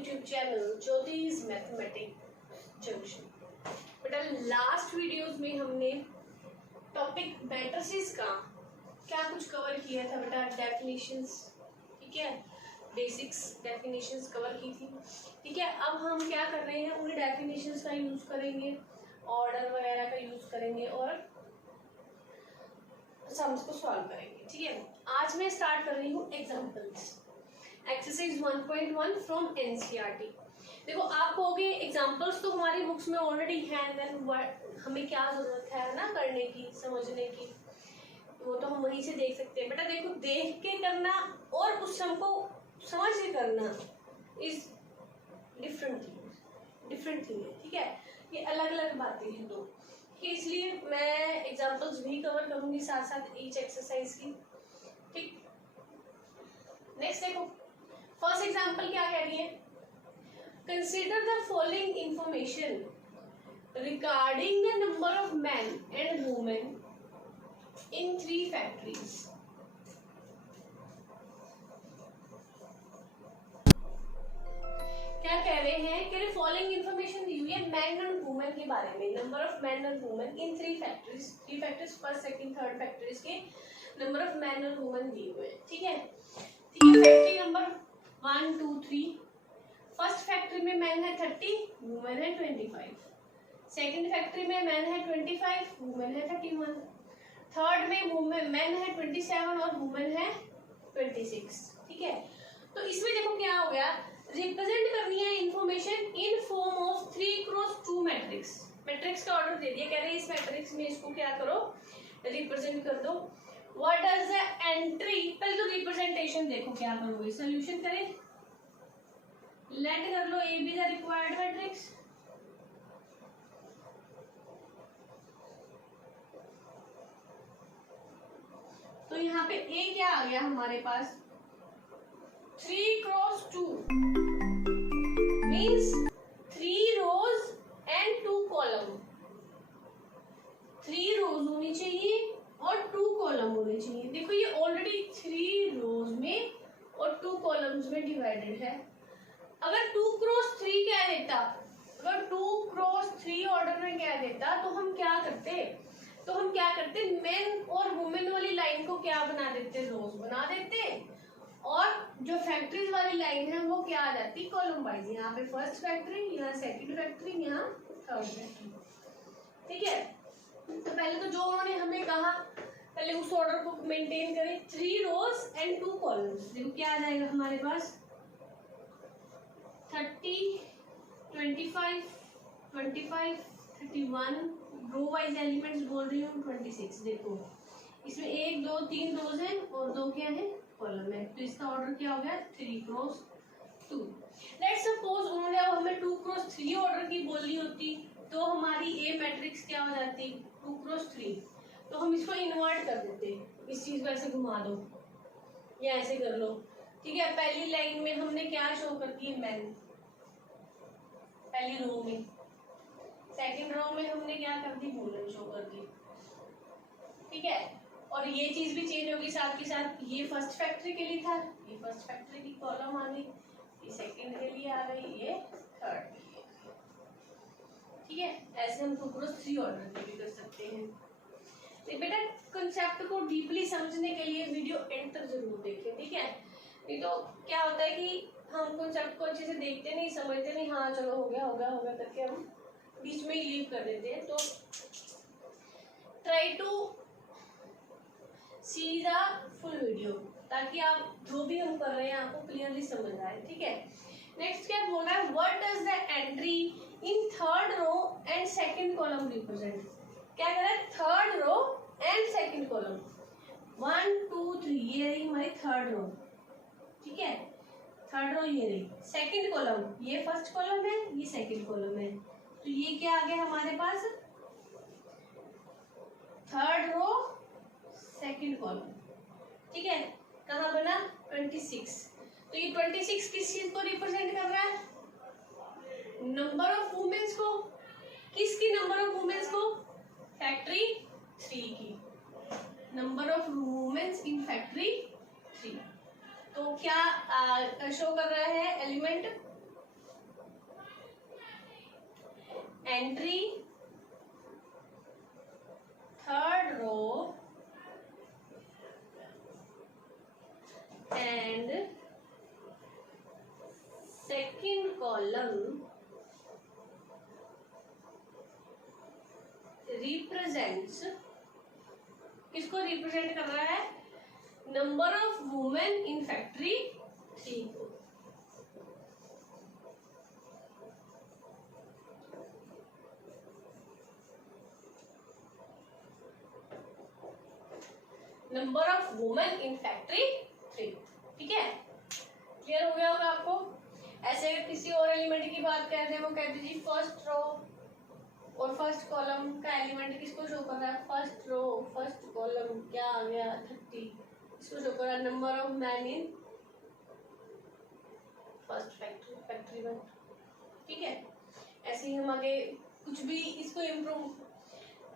YouTube channel ज्योतिष mathematics junction. बेटा last videos में हमने टॉपिक मैट्रिसेस का क्या कुछ कवर किया था बेटा, डेफिनेशंस, ठीक है, बेसिक्स डेफिनेशंस कवर की थी, ठीक है। अब हम क्या कर रहे हैं, उन डेफिनेशंस का यूज करेंगे, ऑर्डर वगैरह का यूज करेंगे और सम्स को सॉल्व करेंगे, ठीक है। आज मैं स्टार्ट कर रही हूँ एग्जांपल्स, एक्सरसाइज 1.1 फ्रॉम एनसीईआरटी। देखो आप कहोगे एग्जांपल्स तो हमारी बुक्स में ऑलरेडी हैं, देन हमें क्या जरूरत है ना करने की, समझने की, वो तो हम वहीं से देख सकते हैं। बेटा देखो देख के करना और उस सम को समझ के करना इज डिफरेंट थिंग है, ठीक है। ये अलग अलग बातें हैं दो, ठीक है। इसलिए मैं एग्जांपल्स भी कवर करूंगी साथ साथ ईच एक्सरसाइज की, ठीक। नेक्स्ट देखो फर्स्ट एग्जांपल क्या कह रही है, consider the following information regarding the number of man and women in 3 factories. क्या कह रहे हैं कि फॉलोइंग इंफॉर्मेशन दी हुई है मैन एंड वुमेन के बारे में, number of man and women in 3 factories, 3 factories first second third factories के number of man and women दिए हुए हैं, ठीक है। फैक्ट्री नंबर 1 2 3, फर्स्ट फैक्ट्री में मैन है 30, वुमेन है 25, सेकंड फैक्ट्री में मैन है 25, वुमेन है 31, थर्ड में मैन है 27 और वुमेन है 26, ठीक है। तो इसमें देखो क्या हो गया, रिप्रेजेंट करनी है information in form of 3x2 matrix. Matrix का ऑर्डर दे दिया, कह रहे हैं इस मैट्रिक्स में इसको क्या करो, रिप्रेजेंट कर दो। व्हाट डज द एंट्री, पहले तो रिप्रेजेंटेशन देखो क्या करोगे, सॉल्यूशन करें, लेट कर लो A B the required matrix, तो यहाँ पे ए क्या आ गया हमारे पास 3x2 means 3 rows and 2 column, 3 rows होनी चाहिए और 2 कॉलम होने चाहिए। देखो ये ऑलरेडी 3 रोज में और 2 कॉलम्स में डिवाइडेड है। अगर 2x3 कह देता, अगर 2x3 ऑर्डर में कह देता तो हम क्या करते, मेन और वुमेन वाली लाइन को क्या बना देते, रोज बना देते, और जो फैक्ट्रीज वाली लाइन है वो क्या आ जाती, कॉलम वाइज। यहाँ पे फर्स्ट फैक्ट्री, यहाँ सेकंड फैक्ट्री, यहाँ थर्ड फैक्ट्री, ठीक है। तो पहले तो जो उन्होंने हमें कहा पहले उस ऑर्डर को मेंटेन करें, 3 रोज एंड 2 कॉलम्स। देखो क्या आ जाएगा हमारे पास 30 25 25 31, रो वाइज एलिमेंट्स बोल रही हूँ 26। देखो इसमें 1 2 3 रोज है और 2 क्या है, कॉलम है, तो इसका ऑर्डर क्या हो गया 3x2। लेट्स सपोज उन्होंने अब हमें 2x3 ऑर्डर की बोली होती तो हमारी ए मैट्रिक्स क्या हो जाती 2x3, तो हम इसको इन्वर्ट कर देते, इस चीज को ऐसे घुमा दो या ऐसे कर लो, ठीक है। पहली लाइन में हमने क्या शो कर दी, मैन पहली रो में, सेकंड रो में हमने क्या कर दी, वुमेन शो कर दी, ठीक है। और ये चीज भी चेंज होगी साथ के साथ, ये फर्स्ट फैक्ट्री के लिए था, ये फर्स्ट फैक्ट्री की कॉलम आ गई, ये सेकंड के लिए आ गई, ये थर्ड के लिए, ठीक है। ऐसे हम 2x3 ऑर्डर भी कर सकते हैं। तो बेटा कंसेप्ट को डीपली समझने के लिए वीडियो एंड तक जरूर देखें, ठीक है। नहीं तो क्या होता है कि हम कंसेप्ट को अच्छे से देखते नहीं, समझते नहीं, हाँ चलो हो गया करके हम बीच में ही लीव कर देते हैं। तो try to see the full video ताकि आप जो भी हम कर रहे हैं आपको क्लियरली समझ आए, ठीक है। नेक्स्ट क्या बोल रहा है, what does the entry in third row and second column represent. क्या कह रहा है, third row and second column, 1 2 3, ये रही हमारी थर्ड रो, ठीक है। थर्ड रो ये रही, सेकंड कॉलम ये फर्स्ट कॉलम है, ये सेकंड कॉलम है, तो ये क्या आ गया हमारे पास थर्ड रो सेकंड कॉलम, ठीक है। कहाँ बना 26, तो ये 26 किस चीज को रिप्रेजेंट कर रहा है, नंबर ऑफ वुमेन्स को, किसकी नंबर ऑफ वुमेन्स को, फैक्ट्री 3 की, number of womens in factory 3। तो क्या शो कर रहा है element entry, third row and second column represents, किसको रिप्रेजेंट कर रहा है? Number of women in factory 3 को। Number of women in factory 3, ठीक है, क्लियर हो गया होगा आपको। ऐसे अगर किसी और एलिमेंट की बात करते हैं, वो कहते हैं जी फर्स्ट रो और फर्स्ट कॉलम का एलिमेंट किसको शो कर रहा है? फर्स्ट रो फर्स्ट कॉलम क्या आ गया? 30, इसको शो कर रहा है number of man in first factory 1, ठीक है। ऐसे ही हम आगे कुछ भी इसको इम्प्रूव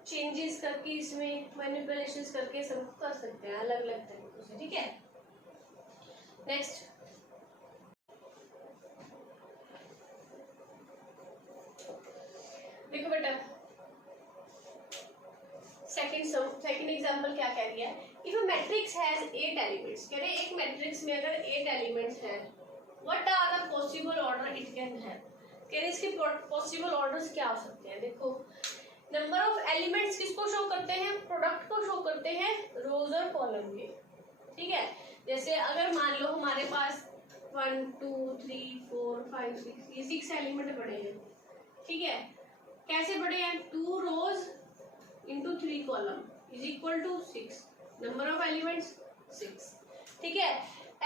चेंजेस करके, इसमें मैनिपुलेशंस करके सब कर सकते हैं अलग अलग तरीकों से, ठीक है। नेक्स्ट, देखो बेटा, सेकंड एग्जांपल क्या कह रही है? If a matrix has 8 elements, कह रहे हैं एक मैट्रिक्स में अगर 8 एलिमेंट्स हैं, what are the possible order it can have. कह रहे हैं इसके पॉसिबल ऑर्डर्स क्या हो सकते हैं? देखो, नंबर ऑफ एलिमेंट्स किसको शो करते हैं? प्रोडक्ट को शो करते हैं रोज और कॉलम के, ठीक है। जैसे अगर मान लो हमारे पास 1 2 3 4 5 6 ये 6 एलिमेंट बड़े हैं, ठीक है। कैसे बड़े हैं? 2 rows into 3 column is equal to 6, number of elements 6, ठीक है।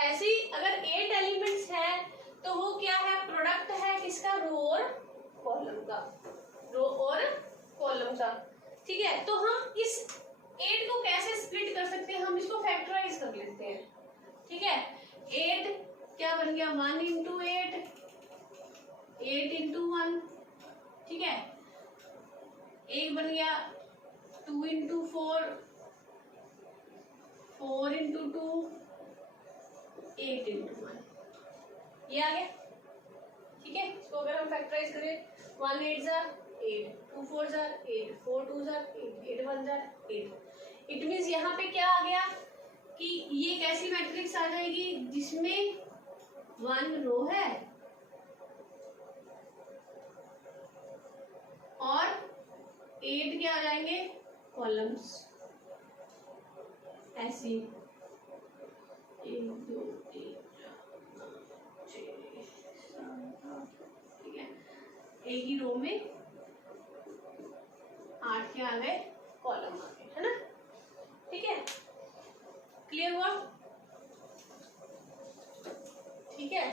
ऐसे ही अगर 8 एलिमेंट्स है तो वो क्या है? प्रोडक्ट है किसका? रो और कॉलम का, रो और कॉलम का, ठीक है। तो हम इस 8 को कैसे स्प्लिट कर सकते हैं? हम इसको फैक्टराइज कर लेते हैं, ठीक है। 8 क्या बन गया? 1 इंटू 8, 8 इंटू 1, ठीक है। एक बन गया 2 इंटू 4, 4 इंटू 2, 8 इंटू 1, ये आ गया, ठीक है। इसको अगर हम फैक्टराइज करें, 1 8 jar 8, 2 4 jar 8, 4 2 jar 8, 8 1 jar 8। It means यहाँ पे क्या आ गया कि ये एक ऐसी मैट्रिक्स आ जाएगी जिसमें 1 रो है और 8 क्या आ जाएंगे? कॉलम्स, ऐसी 1 2 3 4 5 6 7 8, ठीक है। एक ही रो में 8 के आ गए कॉलम आ गए, है ना, ठीक है। क्लियर हुआ? ठीक है,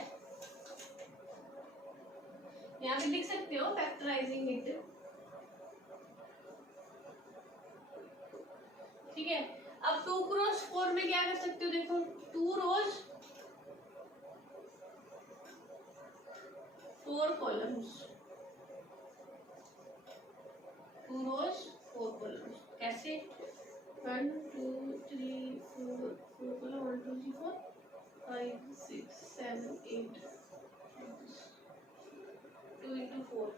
यहाँ पे लिख सकते हो फैक्टराइजिंग इट, ठीक है। अब 2 क्रॉस 4 में क्या कर सकते हो? देखो 2 रोज 4 कॉलम्स, 2 रोज 4 कॉलम्स, कैसे? 1 2 3 4 कॉलम, 1 2 3 4 5 6 7 8, 2 इंटू 4,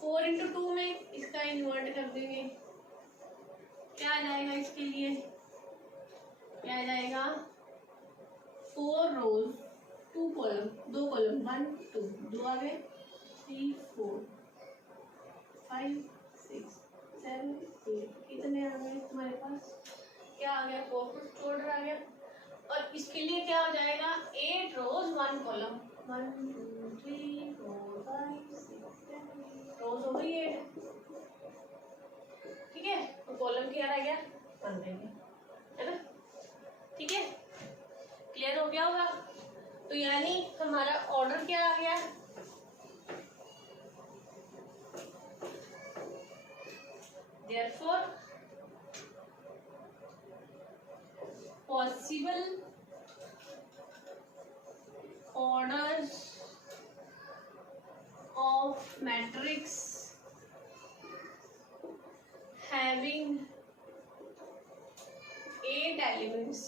4 इंटू 2 में इसका इन्वर्ट कर देंगे, क्या आ जाएगा? इसके लिए क्या आ जाएगा? 4 रोज 2 कॉलम, 2 कॉलम, 1 2, 2 आ गए, 3 4 5 6 7 8, कितने आ गए तुम्हारे पास? क्या आ गया? 4 फर्स्ट ऑर्डर आ गया। और इसके लिए क्या हो जाएगा? 8 रोज 1 कॉलम, 1 2 3 4 5 6 7 रोज हो गई 8, ठीक है। तो कॉलम क्या रह गया? 1 रह गया, है ना, ठीक है। क्लियर हो गया होगा? तो यानी हमारा ऑर्डर क्या आ गया? Therefore, possible orders of matrix having 8 elements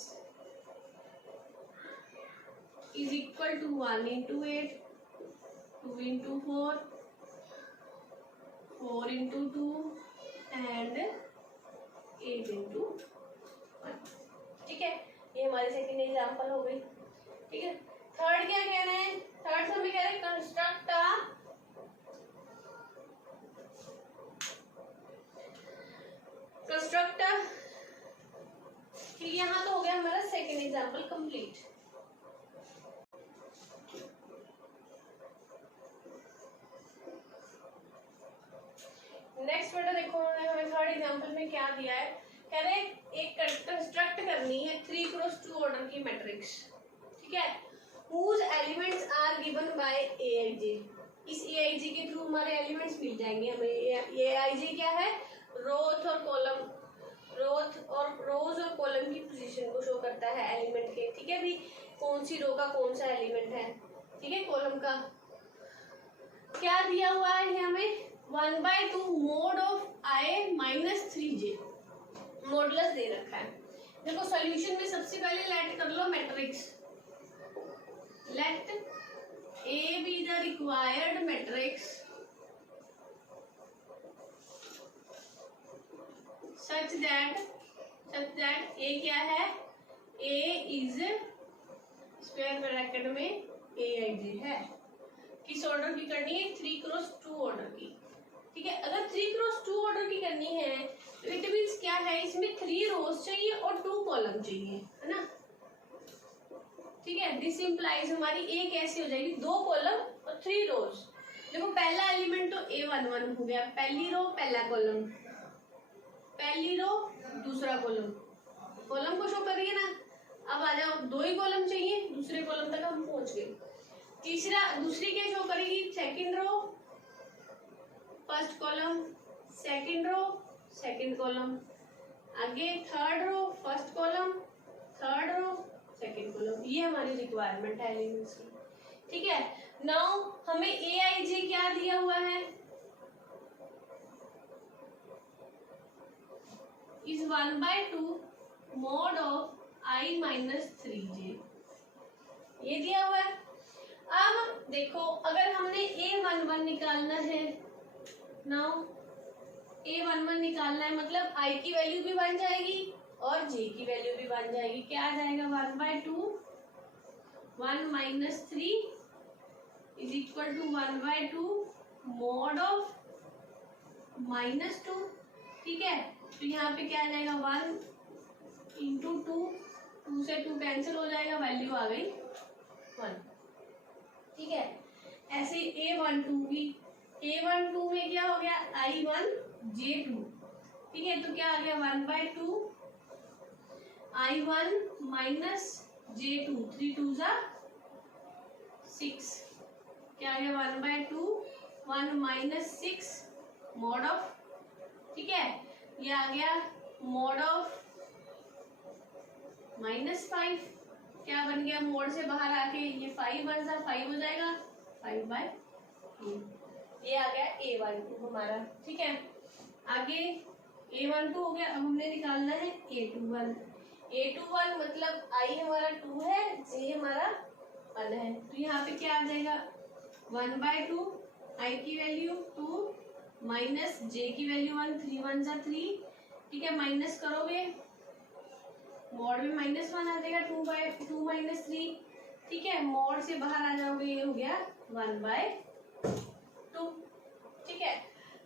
is equal to 1 into 8, 2 into 4, 4 into 2 and 8 into 1। ठीक है, ये हमारी सेकेंड एग्जाम्पल हो गई। ठीक है, थर्ड क्या कह रहे हैं? थर्ड हमें कह रहे हैं कंस्ट्रक्ट ठीक, यहाँ तो हो गया हमारा सेकेंड एग्जाम्पल कंप्लीट। नेक्स्ट बेटा देखो उन्होंने हमें थर्ड एग्जाम्पल में क्या दिया है। कह रहे एक कंस्ट्रक्ट करनी है 3x2 ऑर्डर की मैट्रिक्स। ठीक है, whose elements are given by aij। इस aij के थ्रू हमारे एलिमेंट्स मिल जाएंगे हमें। ये aij क्या है? रोथ और कॉलम, रोज और कॉलम की पोजीशन को शो करता है एलिमेंट के। ठीक है, भी कौन सी रो का कौन सा एलिमेंट है। ठीक है, कॉलम का क्या दिया हुआ है हमें? 1/2 mod of i minus 3j modulus दे रखा है। देखो सॉल्यूशन में सबसे पहले लेट कर लो matrix. Let A B the required matrix such that A क्या है? ए इज स्क्वायर ब्रैकेट में aij है। किस ऑर्डर की करनी है? 3x2 ऑर्डर की। ठीक है, अगर 3x2 ऑर्डर की करनी है तो इट मीन्स क्या है? इसमें 3 रोज चाहिए और 2 कॉलम चाहिए, है ना। ठीक है, दिस इंप्लाइज हमारी ए कैसे हो जाएगी? 2 कॉलम और 3 रोज। देखो पहला एलिमेंट तो A11 हो गया, पहली रो पहला कॉलम, पहली रो दूसरा कॉलम, कॉलम को शो करिए ना। अब आ जाओ, 2 ही कॉलम चाहिए, दूसरे कॉलम तक हम पहुंच गए। दूसरी क्या शो करेगी? Second row first column, second row second column, आगे third row first column, third row second column. ये हमारी रिक्वायरमेंट है एलिमेंट्स की। ठीक है, नाउ हमें aij क्या दिया हुआ है? Is 1/2 mod of i minus 3j, ये दिया हुआ है। अब देखो अगर हमने a11 निकालना है, नाउ a11 निकालना है मतलब i की वैल्यू भी बन जाएगी और j की वैल्यू भी बन जाएगी। क्या आ जाएगा? 1/2 1 minus 3 is equal to 1/2 mod of -2। ठीक है, तो यहाँ पे क्या आ जाएगा? 1 इंटू 2 से 2 कैंसिल हो जाएगा, वैल्यू आ गई 1। ठीक है, ऐसे a12 भी, a12 में क्या हो गया? i1 j2। ठीक है, तो क्या आ गया? 1/2 i1 माइनस j2, 3 2 6। क्या आ गया? 1/2 1 माइनस 6 मॉड ऑफ। ठीक है, ये आ गया मॉड ऑफ -5। क्या बन गया? मोड से बाहर आके ये 5 1 5 हो जाएगा, 5/2। ये आ गया a12 हमारा। ठीक है, आगे a12 हो गया। अब हमने निकालना है a21। a21 मतलब i हमारा 2 है, j हमारा 1 है, तो यहाँ पे क्या आ जाएगा? 1/2 i की वैल्यू 2 माइनस j की वैल्यू 1, 3 1 3। ठीक है, माइनस करोगे मॉड में -1 आ जाएगा, 2 माइनस 3। ठीक है, मॉड से बाहर आ जाओगे, ये हो गया 1/2। ठीक है,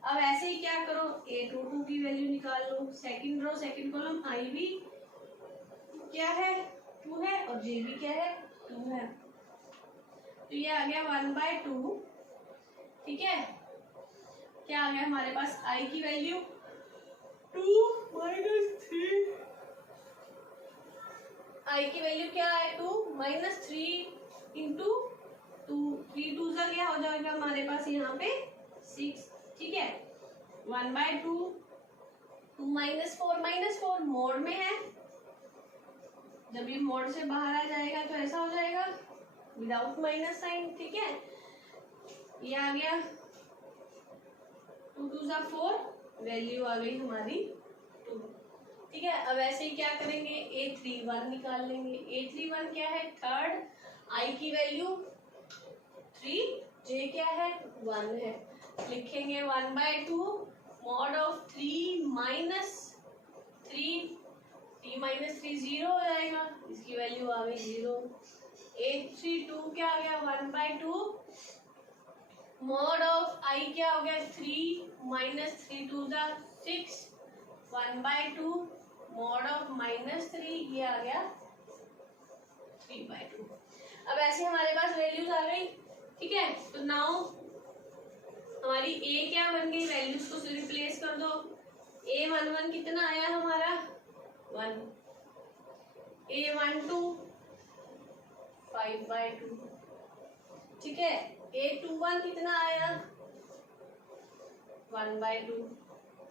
अब ऐसे ही क्या करो? a22 की वैल्यू निकाल लो। Second row second column i भी क्या है? 2 है और j भी क्या है? 2 है, तो ये आ गया 1/2। ठीक है, क्या आ गया हमारे पास? i की वैल्यू 2 माइनस 3, i की वैल्यू क्या है? 2 माइनस 3 इंटू 2, 3 2 क्या हो जाएगा हमारे पास यहाँ पे? 6। ठीक है, 1/2 2 माइनस 4 मोड में है, जब ये मोड से बाहर आ जाएगा तो ऐसा हो जाएगा विदाउट माइनस साइन। ठीक है, ये आ गया 2 2 4, वैल्यू आ गई हमारी 2। ठीक है, अब ऐसे ही क्या करेंगे? a31 निकाल लेंगे। a31 क्या है? थर्ड, i की वैल्यू 3, j क्या है? 1 है, लिखेंगे 1/2 mod of 3 minus 3 minus 3 zero हो जाएगा, इसकी वैल्यू आ गई 0। 832 क्या आ गया 1/2 मॉड ऑफ आई क्या हो गया 3 माइनस 3 2 जा 6 1/2 मॉड ऑफ -3 ये आ गया 3/2। अब ऐसे हमारे पास वैल्यूज आ गई, ठीक है। तो नाउ हमारी a क्या बन गई, वैल्यूज को रिप्लेस कर दो। a11 कितना आया हमारा 1, a12 5/2, ठीक है। a21 कितना आया 1/2,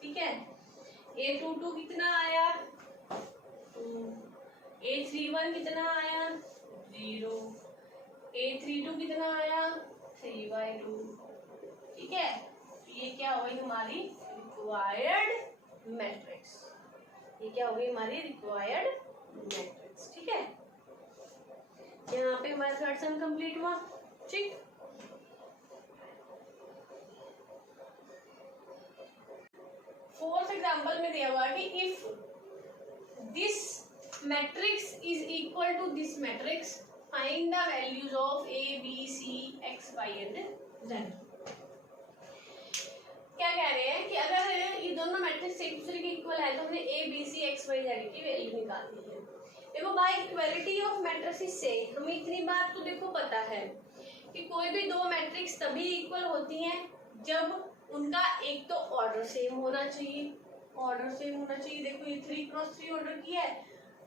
ठीक है। a22 कितना आया 2, a31 कितना आया 0, a32 कितना आया 3/2, ठीक है। ये क्या हो गई हमारी रिक्वायर्ड मैट्रिक्स, ये क्या हो गई हमारी रिक्वायर्ड मैट्रिक्स, ठीक है। यहाँ पे हमारा थर्ड सम कंप्लीट हुआ, ठीक। फोर्थ एग्जांपल में दिया हुआ कि if this matrix is equal to this matrix find the values of a b c x y and z। क्या कह रहे हैं कि अगर ये दोनों मैट्रिक्स एक दूसरे के इक्वल है तो हमने a b c x y z की वैल्यू निकालनी है। देखो बाय इक्वालिटी ऑफ मैट्रिसेस से हमें इतनी बात तो देखो पता है कि कोई भी दो मैट्रिक्स तभी इक्वल होती हैं जब उनका एक तो ऑर्डर सेम होना चाहिए, ऑर्डर सेम होना चाहिए। देखो ये 3x3 ऑर्डर की है,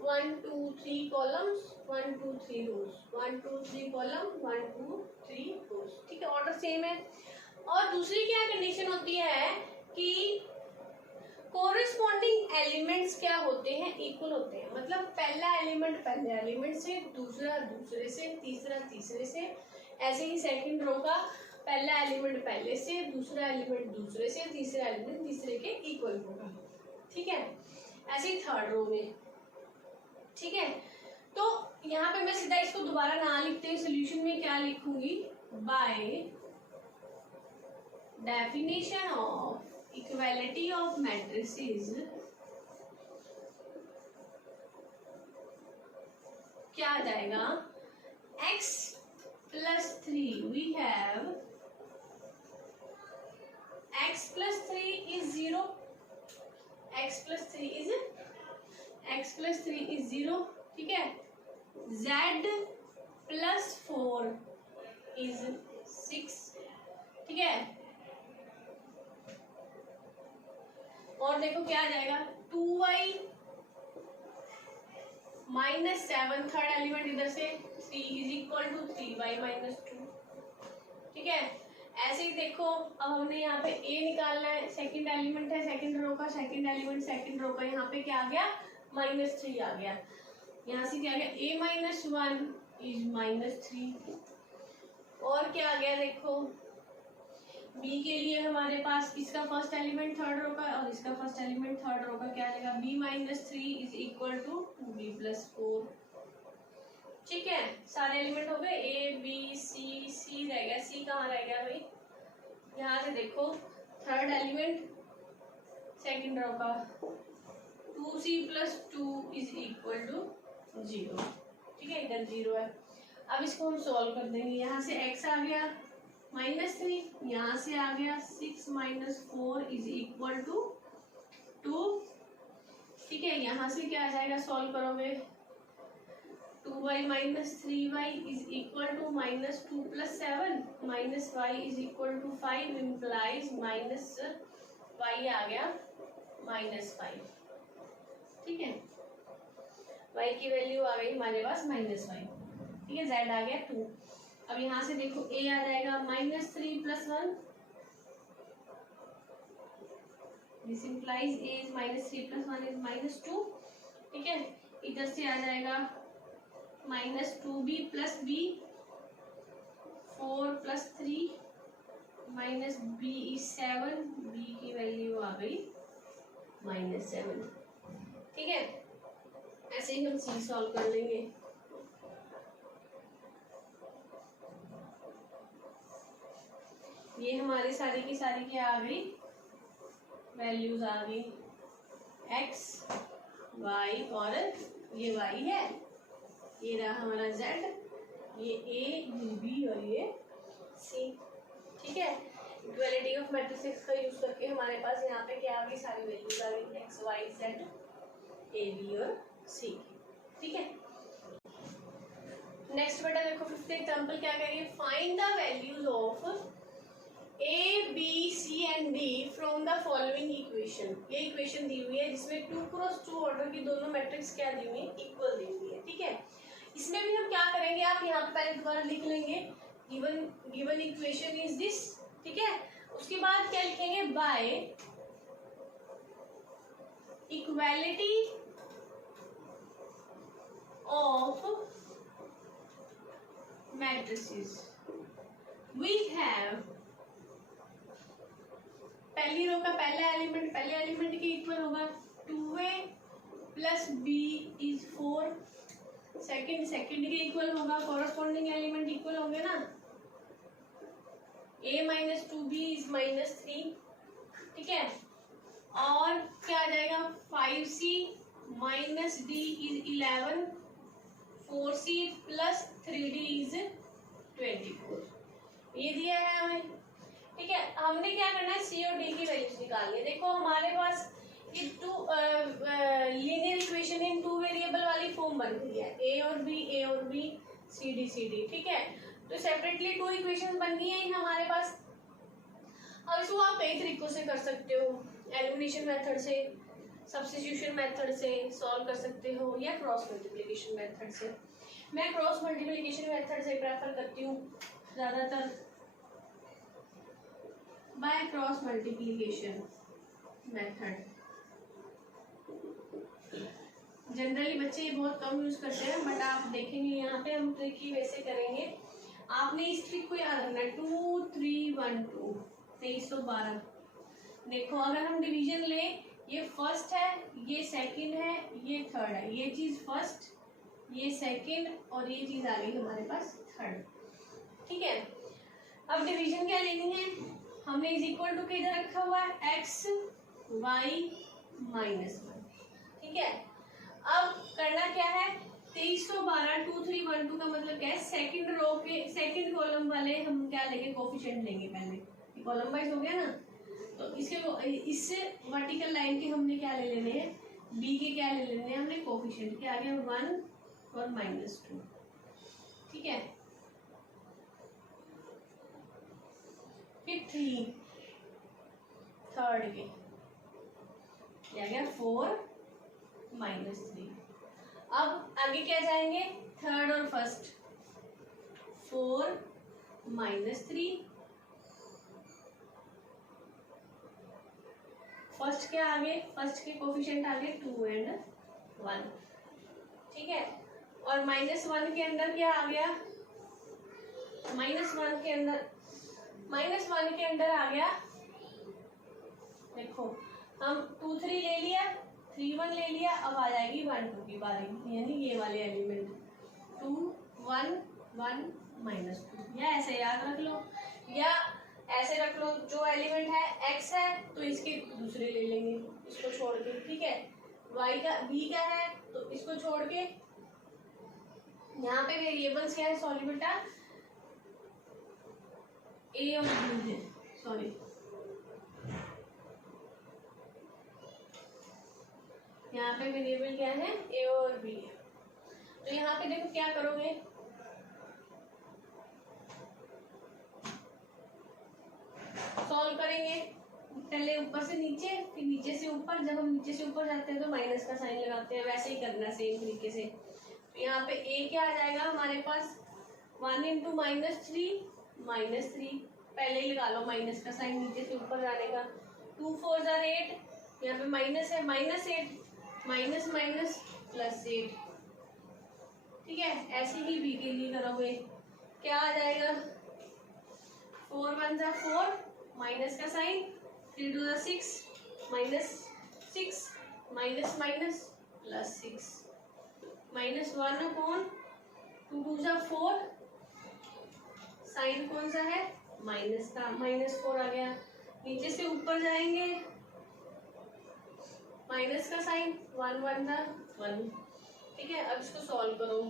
1 2 3 कॉलम्स 1 2 3 रोज, 1 2 3 कॉलम 1 2 3 रोज, ठीक है, ऑर्डर सेम है। और दूसरी क्या कंडीशन होती है कि कोरिस्पॉन्डिंग एलिमेंट्स क्या होते हैं इक्वल होते हैं, मतलब पहला एलिमेंट पहले एलिमेंट से, दूसरा दूसरे से, तीसरा तीसरे से, ऐसे ही सेकंड रो का पहला एलिमेंट पहले से, दूसरा एलिमेंट दूसरे से, तीसरा एलिमेंट तीसरे के इक्वल होगा, ठीक है। ऐसे ही थर्ड रो में, ठीक है। तो यहाँ पे मैं सीधा इसको दोबारा ना लिखते हुए सोल्यूशन में क्या लिखूंगी, by definition of equality of matrices क्या आ जाएगा, x plus 3 we have x plus 3 is 0, x plus 3 is 0, ठीक है। z plus 4 is 6, ठीक है। और देखो क्या आ जाएगा 2y -7 थर्ड एलिमेंट इधर से 3 इज इक्वल टू 3y -2, ठीक है। ऐसे ही देखो अब हमने यहाँ पे a निकालना है, सेकंड एलिमेंट है सेकंड रो का, सेकंड एलिमेंट सेकंड रो का, यहाँ पे क्या आ गया -3 आ गया, यहाँ से क्या आ गया a -1 इज -3। और क्या आ गया देखो b के लिए हमारे पास इसका फर्स्ट एलिमेंट थर्ड रो का और इसका फर्स्ट एलिमेंट थर्ड रो का क्या आ जाएगा b -3 is equal to b + 4, ठीक है। सारे एलिमेंट हो गए a b c रह गया, c कहाँ रह गया भाई, यहाँ से देखो थर्ड एलिमेंट सेकंड रो का 2c + 2 इज इक्वल टू 0, ठीक है, इधर 0 है। अब इसको हम सॉल्व कर देंगे, यहाँ से x आ गया -3, यहाँ से आ गया 6 - 4 इज इक्वल टू 2, ठीक है। यहाँ से क्या आ जाएगा सॉल्व करोगे 2y - 3y is equal to -2 + 7 -y is equal to 5 implies -y आ गया -5, ठीक है। y की वैल्यू आ गई हमारे पास -5, ठीक है। z आ गया 2। अब यहाँ से देखो a आ जाएगा -3 + 1, this implies a is -3 + 1 is -2, ठीक है। इधर से आ जाएगा -2b + b 4 + 3 -b is 7, b की वैल्यू आ गई -7, ठीक है। ऐसे ही हम c सॉल्व कर लेंगे। ये हमारी सारी की सारी क्या आ गई, वैल्यूज आ गई x y, और ये y है, ये रहा हमारा z, ये a, ये b और ये c। ठीक है, इक्वालिटी ऑफ मैट्रिसेस का यूज करके हमारे पास यहाँ पे क्या आ गई, सारी वैल्यूज आ गई x y z a b और c। ठीक है, नेक्स्ट बेटा देखो फिफ्थ एग्जांपल क्या कह रही है, find the values of a b c and d from the following equation. ये इक्वेशन दी हुई है जिसमें 2x2 ऑर्डर की दोनों मैट्रिक्स क्या दी हुई है, इक्वल दी हुई है। ठीक है, इसमें भी हम क्या करेंगे, आप यहाँ पे पहले दोबारा लिख लेंगे, गिवन इक्वेशन इज दिस। ठीक है, उसके बाद क्या लिखेंगे, by equality of matrices we have, पहली रो का पहला एलिमेंट पहले एलिमेंट के इक्वल होगा, 2a plus b is 4, second के इक्वल होगा, कॉरस्पॉन्डिंग एलिमेंट इक्वल होंगे ना, a माइनस 2b इज -3। ठीक है, और क्या आ जाएगा, 5c minus d is 11, 4c plus 3d is 24। ये दिया है हमें। ठीक है, हमने क्या करना है, सी और डी की वैल्यूज निकालनी है। देखो हमारे पास ये लीनियर इक्वेशन इन 2 वेरिएबल वाली फॉर्म बन गई है, ए और बी सी डी। ठीक है, तो सेपरेटली 2 इक्वेशन बन गई है हमारे पास। अब इसको आप कई तरीकों से कर सकते हो, एलिमिनेशन मेथड से, सब्स्टिट्यूशन मेथड से सॉल्व कर सकते हो, या क्रॉस मल्टीप्लिकेशन मेथड से। मैं क्रॉस मल्टीप्लिकेशन मेथड से प्रेफर करती हूँ ज़्यादातर, by cross multiplication method. Generally बच्चे ये बहुत कम यूज करते हैं, बट आप देखेंगे यहाँ पे हम ट्रिक ही वैसे करेंगे। आपने इस ट्रिक को याद रखना है, 2 3 1 2 2312। देखो अगर हम डिवीजन ले, ये फर्स्ट है, ये सेकंड है, ये थर्ड है, ये चीज फर्स्ट, ये सेकंड, और ये चीज आ गई हमारे पास थर्ड। ठीक है, अब डिवीजन क्या लेनी है, हमने इज इक्वल टू के इधर रखा हुआ है x y -1। ठीक है, अब करना क्या है, 2312 2 3 1 2 का मतलब क्या है, सेकंड रो के सेकंड कॉलम वाले हम क्या लेंगे, कोफिशिएंट लेंगे। पहले कॉलम वाइज हो गया ना, तो इसके इस वर्टिकल लाइन के हमने क्या ले लेने हैं, b के क्या ले लेने हैं हमने, कोफिशिएंट के आ गया 1 और -2। ठीक है, फिर 3 थर्ड के आ गया 4 -3। अब आगे क्या जाएंगे, थर्ड और फर्स्ट, 4 -3, फर्स्ट के आगे, फर्स्ट के कोफिशिएंट आगे 2 एंड 1। ठीक है, और -1 के अंदर क्या आ गया, -1 के अंदर आ गया, देखो हम 2 3 ले लिया, 3 1 ले लिया, अब आ जाएगी 1 2 की बारी, यानी ये वाले एलिमेंट 2 1 1 -2, या ऐसे याद रख लो, या ऐसे रख लो, जो एलिमेंट है x है तो इसके दूसरे ले लेंगे, इसको छोड़ के। ठीक है, y का b का है तो इसको छोड़ के, यहाँ पे वेरिएबल्स क्या है, सॉरी बेटा a और b है, सॉरी यहाँ पे वेरिएबल क्या है, a और b है। तो यहाँ पे देखो क्या करोगे, सॉल्व करेंगे, पहले ऊपर से नीचे फिर नीचे से ऊपर, जब हम नीचे से ऊपर जाते हैं तो माइनस का साइन लगाते हैं, वैसे ही करना सेम तरीके से। तो यहाँ पे a क्या आ जाएगा हमारे पास, 1 × -3 पहले ही लगा लो माइनस का साइन नीचे से ऊपर जाने का, 2 4 8, यहाँ पे माइनस है, -8 +8। ठीक है, ऐसे ही b के लिए करोगे, क्या आ जाएगा, 4 1 4, माइनस का साइन, 3 2 6, -6 +6, -1/2 2 4, साइन कौन सा है माइनस का -4 आ गया। नीचे से ऊपर जाएंगे, माइनस का साइन, 1 1 था 1। ठीक है, अब इसको सॉल्व करो।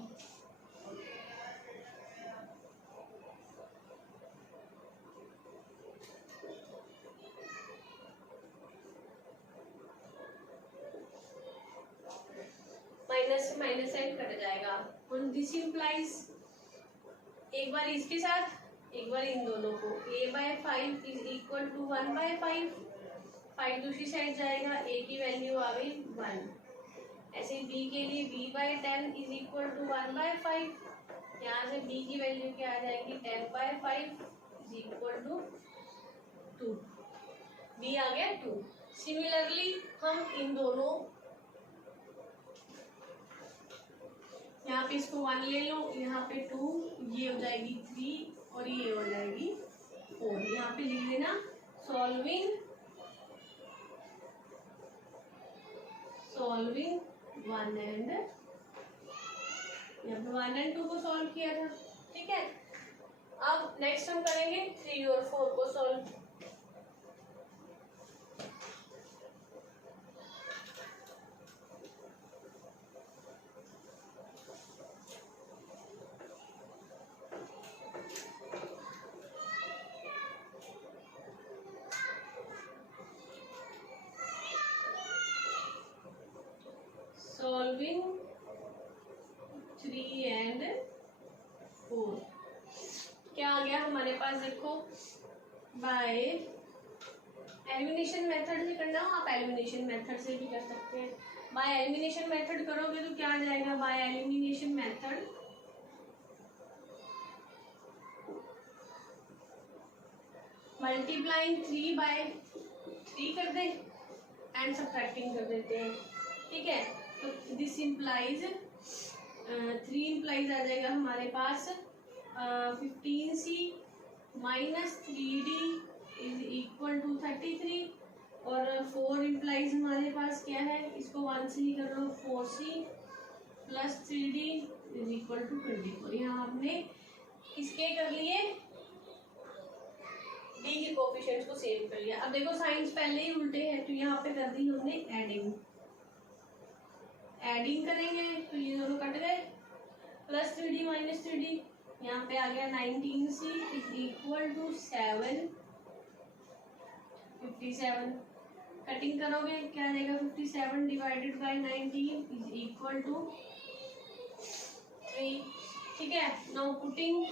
माइनस से माइनस साइन कट जाएगा। दिस इम्प्लाइज, एक बार इसके साथ एक बार इन दोनों को, a/5 इज इक्वल टू 1/5। 5 दूसरी साइड जाएगा, a की वैल्यू आ गई 1। ऐसे b के लिए b/10 इज इक्वल टू 1/5। यहाँ से b की वैल्यू क्या आ जाएगी, 10/5 इज इक्वल टू 2। b आ गया 2। सिमिलरली हम इन दोनों, यहाँ पे इसको 1 ले लो, यहाँ पे 2, ये हो जाएगी 3 और ये हो जाएगी 4। यहाँ पे लिख देना सॉल्विंग 1 एंड, यहाँ पे 1 एंड 2 को सॉल्व किया था। ठीक है, अब नेक्स्ट हम करेंगे 3 और 4 को सॉल्व। सॉल्विंग 3 एंड 4 क्या आ गया हमारे पास, देखो बाय एलिमिनेशन मेथड से करना हो, आप एलिमिनेशन मेथड से भी कर सकते हैं। बाय एलिमिनेशन मेथड करोगे तो क्या आ जाएगा, बाय एलिमिनेशन मेथड मल्टीप्लाइंग 3/3 कर दे एंड सब्ट्रैक्टिंग कर देते हैं। ठीक है, तो दिस इम्प्लाइज 3 इम्प्लाइज आ जाएगा हमारे पास 15c minus 3d is equal to 33 और 4 इम्प्लाइज हमारे पास क्या है, इसको 1 से ही कर लो, 4c plus 3d is equal to 24। यहाँ हमने किसके कर लिए, d के कोफिशिएंट्स को सेव कर लिया। अब देखो साइंस पहले ही उल्टे हैं, तो यहाँ पे कर दी हमने एडिंग करेंगे तो ये दोनों कट गए, प्लस 3d माइनस 3d, यहाँ पे आ गया 19c is equal to 7, 57। Cutting करोगे क्या आ जाएगा, 57 divided by 19 is equal to 3। ठीक है, now putting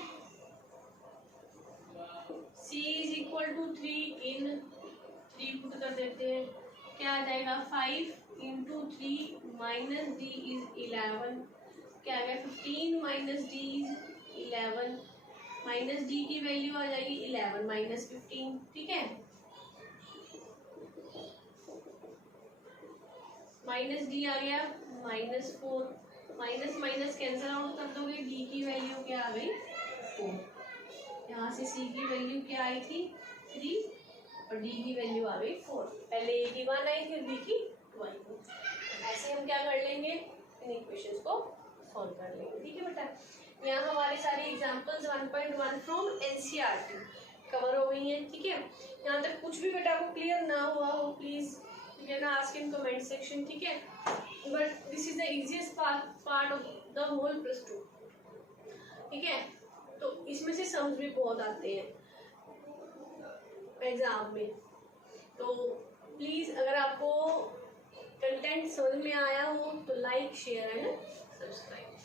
c is equal to 3 in 3 put कर देते हैं, क्या आ जाएगा 5 इंटू 3 माइनस डी इज 11। क्या आ गया 15 minus D is 11। Minus D की वैल्यू आ जाएगी 11 माइनस 15। ठीक है, माइनस डी आ गया -4, माइनस माइनस कैंसिल आउट कर दोगे, डी की वैल्यू क्या आ गई 4। यहाँ से सी की वैल्यू क्या आई थी 3 और डी की वैल्यू आ गई 4। पहले ए की 1 आई फिर बी की 2 आई थी। ऐसे हम क्या कर लेंगे, इन इक्वेशंस को सॉल्व कर लेंगे। ठीक है बेटा, यहाँ हमारे सारे एग्जांपल्स 1.1 फ्रॉम एनसीईआरटी कवर हो गई हैं। ठीक है, यहाँ तक कुछ भी बेटा को क्लियर ना हुआ हो please you can ask in comment section. ठीक है, but this is the easiest part of the whole +2। ठीक है, तो इसमें से सम्स भी बहुत आते हैं एग्जाम में, तो प्लीज अगर आपको कंटेंट समझ में आया हो तो लाइक शेयर एंड सब्सक्राइब।